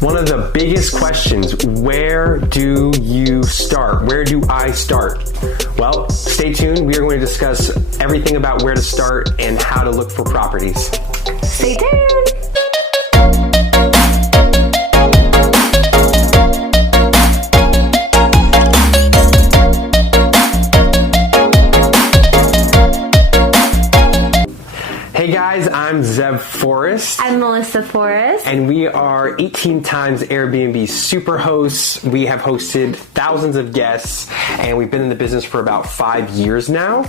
One of the biggest questions, where do you start? Where do I start? Well, stay tuned. We are going to discuss everything about where to start and how to look for properties. Stay tuned. Hey guys, I'm Zev Forrest. I'm Melissa Forrest. And we are 18 times Airbnb super hosts. We have hosted thousands of guests, and we've been in the business for about 5 years now.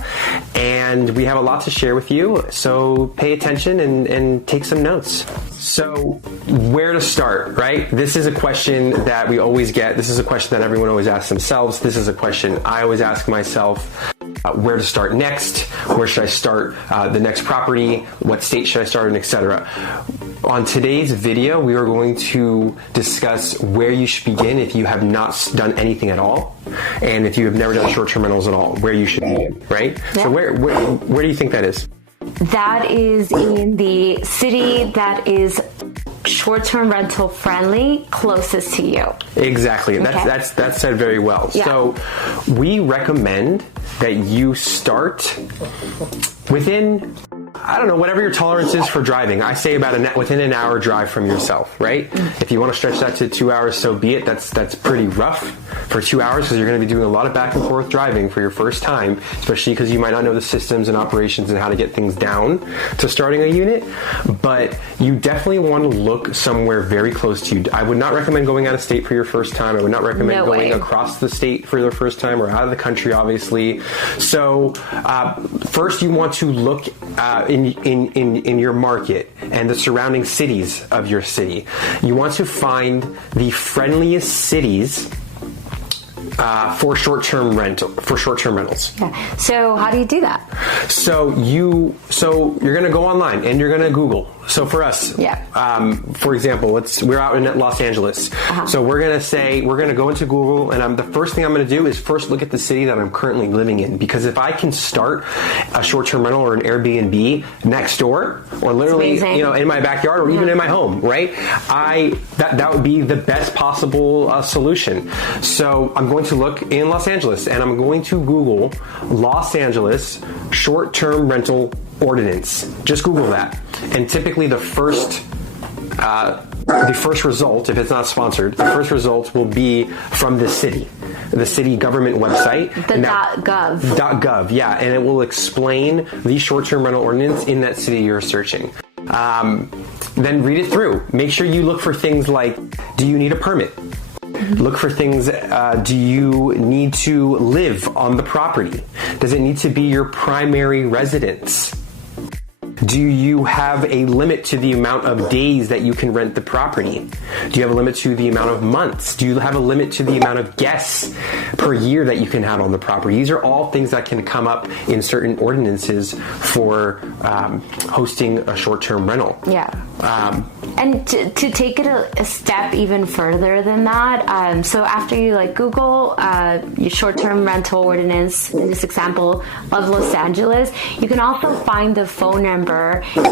And we have a lot to share with you, so pay attention and take some notes. So, where to start, right? This is a question that we always get. This is a question that everyone always asks themselves. This is a question I always ask myself. Where to start next? Where should I start the next property? What state should I start in, etc. On today's video, we are going to discuss where you should begin if you have not done anything at all, and if you have never done short-term rentals at all, where you should begin, right? Yeah. So where do you think that is? That is in the city that is short-term rental friendly, closest to you. Exactly. Okay. That's said very well. Yeah. So we recommend that you start within, I don't know, whatever your tolerance is for driving. I say about within an hour drive from yourself, right? If you want to stretch that to 2 hours, so be it. That's pretty rough for 2 hours, because you're going to be doing a lot of back and forth driving for your first time, especially because you might not know the systems and operations and how to get things down to starting a unit. But you definitely want to look somewhere very close to you. I would not recommend going out of state for your first time. I would not recommend going across the state for the first time, or out of the country, obviously. So first you want to look in your market and the surrounding cities of your city. You want to find the friendliest cities for short-term rentals. Yeah. So how do you do that? So you're going to go online and you're going to Google. So for us, for example, we're out in Los Angeles. So we're going to go into Google, and the first thing I'm going to do is first look at the city that I'm currently living in, because if I can start a short-term rental or an Airbnb next door, or literally, in my backyard, or even in my home, right? That would be the best possible solution. So I'm going to look in Los Angeles, and I'm going to Google Los Angeles short-term rental ordinance. Just Google that, and typically the first result, if it's not sponsored, the first result will be from the city government website. The .gov. .gov, yeah, and it will explain the short-term rental ordinance in that city you're searching. Then read it through. Make sure you look for things like, do you need a permit? Look for things, do you need to live on the property? Does it need to be your primary residence? Do you have a limit to the amount of days that you can rent the property? Do you have a limit to the amount of months? Do you have a limit to the amount of guests per year that you can have on the property? These are all things that can come up in certain ordinances for hosting a short-term rental. Yeah. And to take it a step even further than that, so after you Google your short-term rental ordinance, in this example of Los Angeles, you can also find the phone number,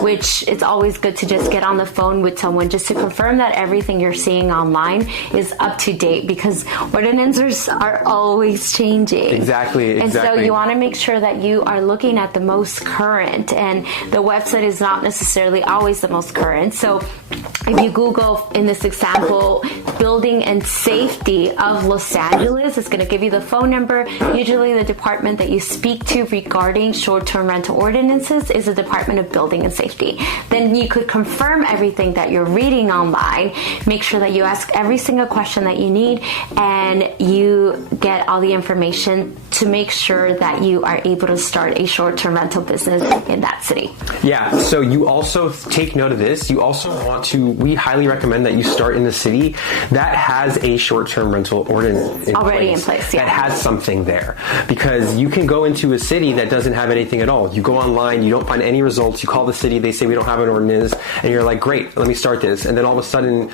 which it's always good to just get on the phone with someone just to confirm that everything you're seeing online is up to date, because ordinances are always changing. Exactly. And so you want to make sure that you are looking at the most current, and the website is not necessarily always the most current. So if you Google, in this example, building and safety of Los Angeles, it's going to give you the phone number. Usually the department that you speak to regarding short-term rental ordinances is the Department of Building and Safety. Then you could confirm everything that you're reading online, make sure that you ask every single question that you need, and you get all the information to make sure that you are able to start a short-term rental business in that city. Yeah, so you also take note of this. You also want to, we highly recommend that you start in the city that has a short-term rental ordinance already in place. Yeah. That has something there, because you can go into a city that doesn't have anything at all. You go online, you don't find any results ordinance. You call the city, they say we don't have an ordinance, and you're like, great, let me start this. And then all of a sudden,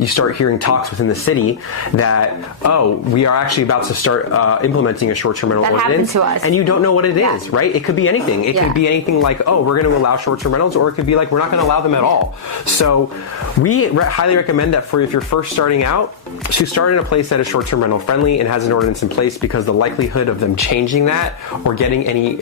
you start hearing talks within the city that, oh, we are actually about to start implementing a short-term rental ordinance. That happened to us. And you don't know what it is, right? It could be anything. It could be anything like, oh, we're going to allow short-term rentals, or it could be like, we're not going to allow them at all. So we highly recommend that if you're first starting out, to start in a place that is short-term rental friendly and has an ordinance in place, because the likelihood of them changing that or getting any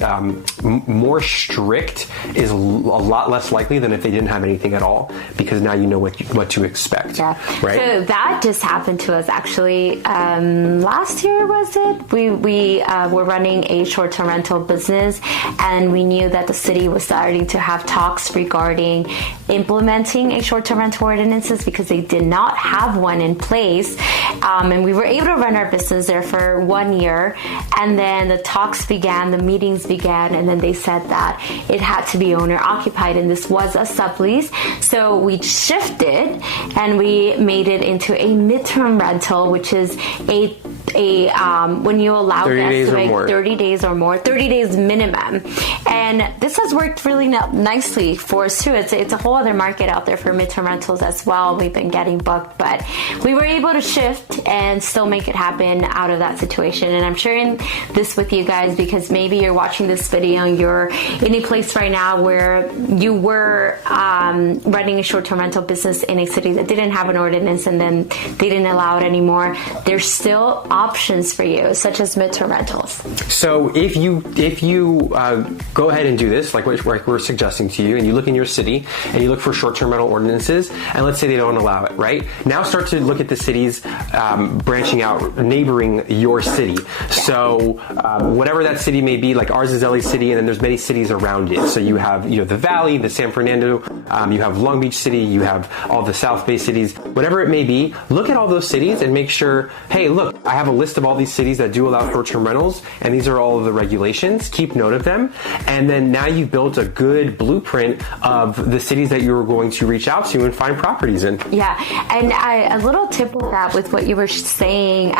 more strict is a lot less likely than if they didn't have anything at all, because now you know what to expect. Yeah. Right? So that just happened to us actually last year, was it? We were running a short-term rental business, and we knew that the city was starting to have talks regarding implementing a short-term rental ordinances, because they did not have one in place. And we were able to run our business there for 1 year, and then the talks began, the meetings began, and then they said that it had to be owner occupied, and this was a sublease. So we shifted and we made it into a midterm rental, which is a when you allow 30 days or more, 30 days minimum. And this has worked really nicely for us too. It's a whole other market out there for midterm rentals as well. We've been getting booked, but we were able to shift and still make it happen out of that situation. And I'm sharing this with you guys because maybe you're watching this video and you're in a place right now where you were running a short-term rental business in a city that didn't have an ordinance, and then they didn't allow it anymore. There's still options for you, such as midterm rentals. So if you go ahead and do this, like we're suggesting to you, and you look in your city and you look for short-term rental ordinances, and let's say they don't allow it, right? Now start to look at the cities branching out, neighboring your city. So whatever that city may be, like ours is LA City, and then there's many cities around it. So you have the Valley, the San Fernando, you have Long Beach City, you have all the South Bay cities, whatever it may be. Look at all those cities and make sure, hey, look, I have a list of all these cities that do allow short-term rentals, and these are all of the regulations. Keep note of them, and then now you've built a good blueprint of the cities that you're going to reach out to and find properties in. Yeah, and a little tip with that, with what you were saying,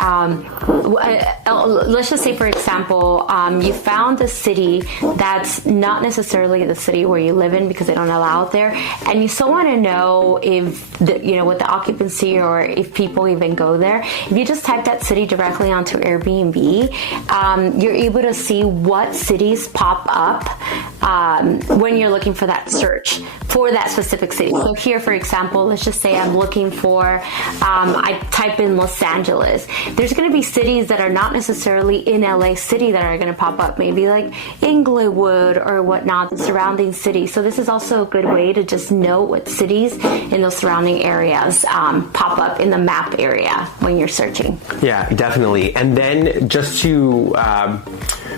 let's just say, for example, you found a city that's not necessarily the city where you live in because they don't allow it there, and you still want to know if what the occupancy, or if people even go there. If you just type that city directly onto Airbnb, you're able to see what cities pop up when you're looking for that search for that specific city. So here, for example, let's just say I'm looking for, I type in Los Angeles. There's going to be cities that are not necessarily in LA City that are going to pop up, maybe like Inglewood or whatnot, the surrounding cities. So this is also a good way to just know what cities in those surrounding areas pop up in the map area when you're searching. Yeah, definitely. And then just to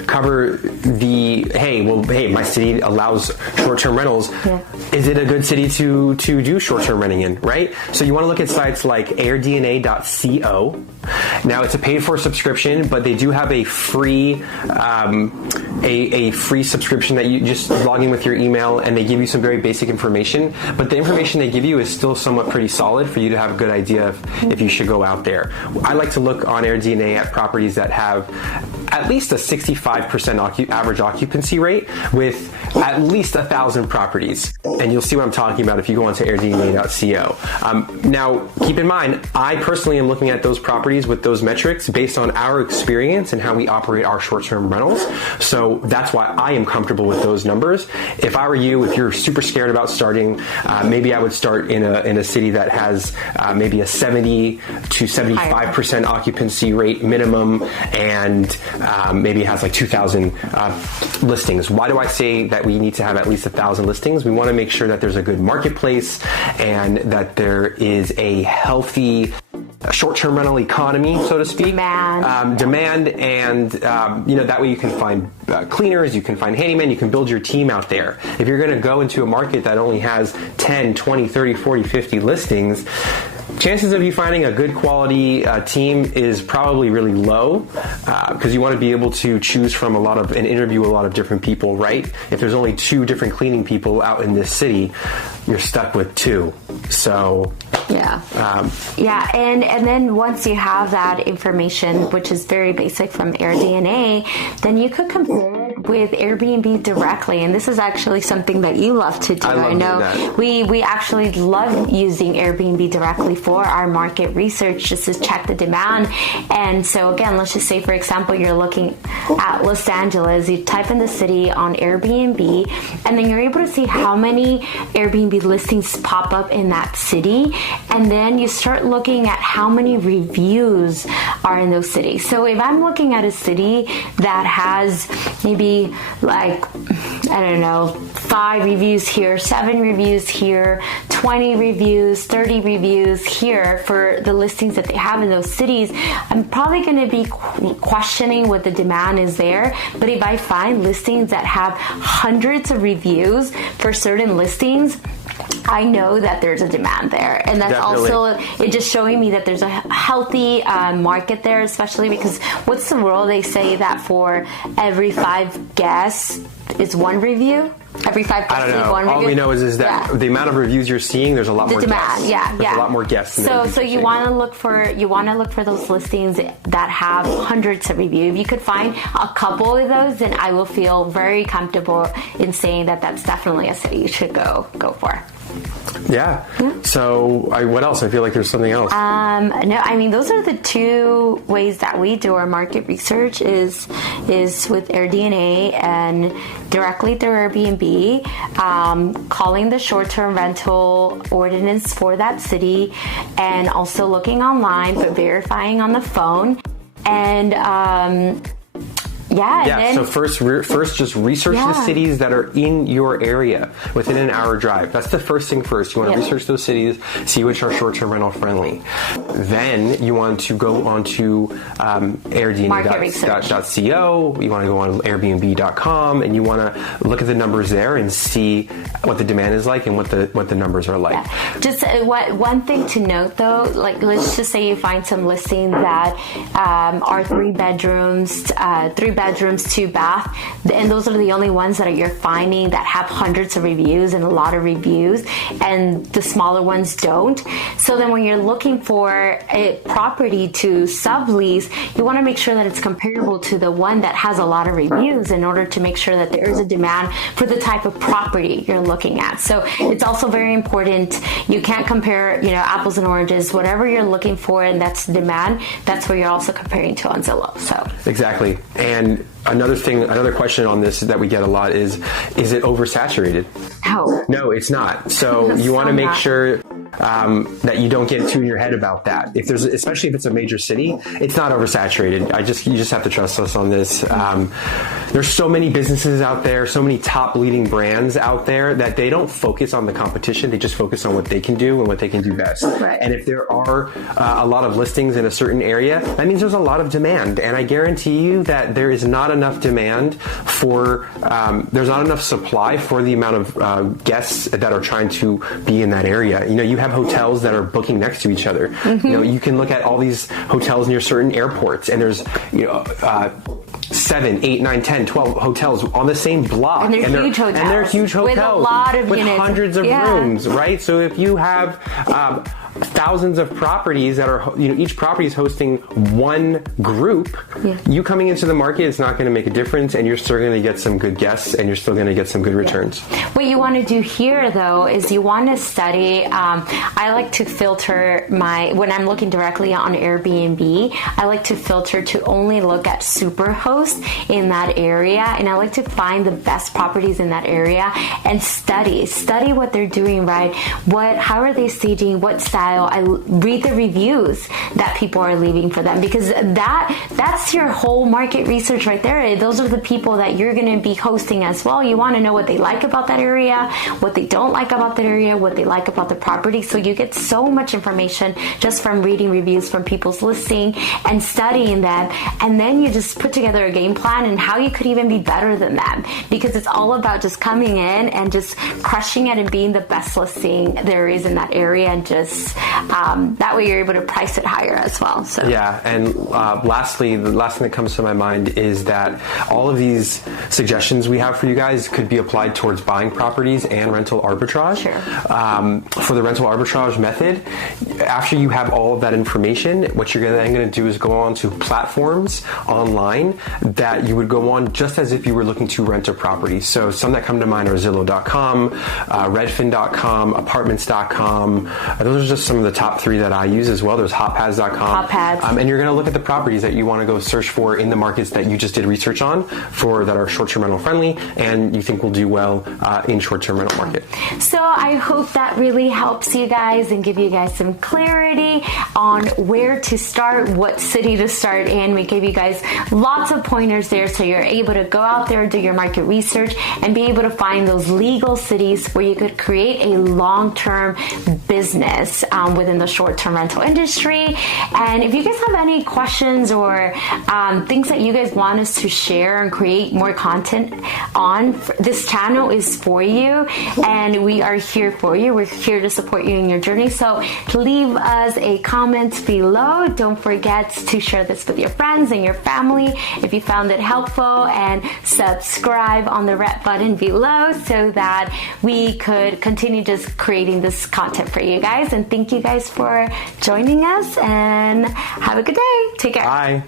cover hey, my city allows short-term rentals. Yeah. Is it a good city to do short-term renting in, right? So you want to look at sites like airdna.co. Now it's a paid-for subscription, but they do have a free free subscription that you just log in with your email, and they give you some very basic information. But the information they give you is still somewhat pretty solid for you to have a good idea of if you should go out there. I like to look on AirDNA at properties that have at least a 65% average occupancy rate with at least 1,000 properties. And you'll see what I'm talking about if you go onto airdna.co. Now, keep in mind, I personally am looking at those properties with those metrics based on our experience and how we operate our short-term rentals. So that's why I am comfortable with those numbers. If I were you, if you're super scared about starting, maybe I would start in a city that has maybe a 70 to 75% occupancy rate minimum, and maybe it has like 2,000 listings. Why do I say that we need to have at least 1,000 listings? We want to make sure that there's a good marketplace and that there is a healthy short-term rental economy, so to speak. Demand, and that way you can find cleaners, you can find handymen, you can build your team out there. If you're going to go into a market that only has 10, 20, 30, 40, 50 listings, chances of you finding a good quality team is probably really low, because you want to be able to choose from and interview a lot of different people, right? If there's only 2 different cleaning people out in this city, you're stuck with 2. So and then once you have that information, which is very basic from AirDNA, then you could compare it with Airbnb directly, and this is actually something that you love to do. I know we actually love using Airbnb directly for our market research, just to check the demand. And so again, let's just say, for example, you're looking at Los Angeles, you type in the city on Airbnb, and then you're able to see how many Airbnb listings pop up in that city, and then you start looking at how many reviews are in those cities. So if I'm looking at a city that has maybe like, I don't know, 5 reviews here, 7 reviews here, 20 reviews, 30 reviews here for the listings that they have in those cities, I'm probably going to be questioning what the demand is there. But if I find listings that have hundreds of reviews for certain listings, I know that there's a demand there. And that's Definitely. also, it just showing me that there's a healthy market there, especially because what's the rule? They say that for every 5 guests is 1 review. Every 5 guests I don't is know. 1 review. All we know is that the amount of reviews you're seeing, there's a lot more demand. guests. There's a lot more guests. So you want to look for those listings that have hundreds of reviews. If you could find a couple of those, then I will feel very comfortable in saying that that's definitely a city you should go for. Yeah. So what else? I feel like there's something else. No, I mean, those are the 2 ways that we do our market research is with AirDNA and directly through Airbnb, calling the short-term rental ordinance for that city, and also looking online but verifying on the phone. And so first just research the cities that are in your area within an hour drive. That's the first thing first. You want to research those cities, see which are short-term rental friendly. Then you want to go onto airbnb.co. You want to go on airbnb.com, and you want to look at the numbers there and see what the demand is like and what the numbers are like. Yeah. Just one thing to note though, like let's just say you find some listings that are 3 bedrooms, 2 bath, and those are the only ones that you're finding that have hundreds of reviews and a lot of reviews, and the smaller ones don't. So then when you're looking for a property to sublease, you want to make sure that it's comparable to the one that has a lot of reviews in order to make sure that there is a demand for the type of property you're looking at. So it's also very important. You can't compare, apples and oranges. Whatever you're looking for and that's demand, that's where you're also comparing to on Zillow. So exactly. And another question on this that we get a lot is it oversaturated? No, it's not. So you want to make sure that you don't get too in your head about that. Especially if it's a major city, it's not oversaturated. You just have to trust us on this. There's so many businesses out there, so many top leading brands out there that they don't focus on the competition. They just focus on what they can do and what they can do best. Right. And if there are a lot of listings in a certain area, that means there's a lot of demand. And I guarantee you that there is not enough demand there's not enough supply for the amount of guests that are trying to be in that area. You have hotels that are booking next to each other. Mm-hmm. You can look at all these hotels near certain airports, and there's 7, 8, 9, 10, 12 hotels on the same block. And they're huge hotels. And they're huge hotels. With a lot of with units. hundreds of rooms, right? So if you have thousands of properties that are, each property is hosting 1 group, you coming into the market, it's not going to make a difference, and you're still going to get some good guests, and you're still going to get some good returns. What you want to do here, though, is you want to study. I like to filter when I'm looking directly on Airbnb, I like to filter to only look at superhosts in that area, and I like to find the best properties in that area and study what they're doing right. How are they staging? What style? I read the reviews that people are leaving for them, because that's your whole market research right there. Those are the people that you're going to be hosting as well. You want to know what they like about that area, what they don't like about that area, what they like about the property. So you get so much information just from reading reviews from people's listing and studying them, and then you just put together a game plan and how you could even be better than them, because it's all about just coming in and just crushing it and being the best listing there is in that area, and just That way you're able to price it higher as well. So yeah, and lastly, the last thing that comes to my mind is that all of these suggestions we have for you guys could be applied towards buying properties and rental arbitrage. Sure. For the rental arbitrage method, after you have all of that information, what you're then going to do is go on to platforms online that you would go on just as if you were looking to rent a property. So some that come to mind are Zillow.com, Redfin.com, Apartments.com. Those are just some of the top 3 that I use as well. There's HotPads.com. HotPads. And you're going to look at the properties that you want to go search for in the markets that you just did research on for that are short-term rental friendly and you think will do well in short-term rental market. So I hope that really helps you guys and give you guys some clarity on where to start, what city to start in. We gave you guys lots of pointers there so you're able to go out there, do your market research, and be able to find those legal cities where you could create a long-term business within the short-term rental industry. And if you guys have any questions or things that you guys want us to share and create more content on, this channel is for you and we are here for you. We're here to support you in your journey. So leave us a comment below. Don't forget to share this with your friends and your family if you found it helpful, and subscribe on the red button below so that we could continue just creating this content for you guys. And thank you guys for joining us and have a good day. Take care. Bye.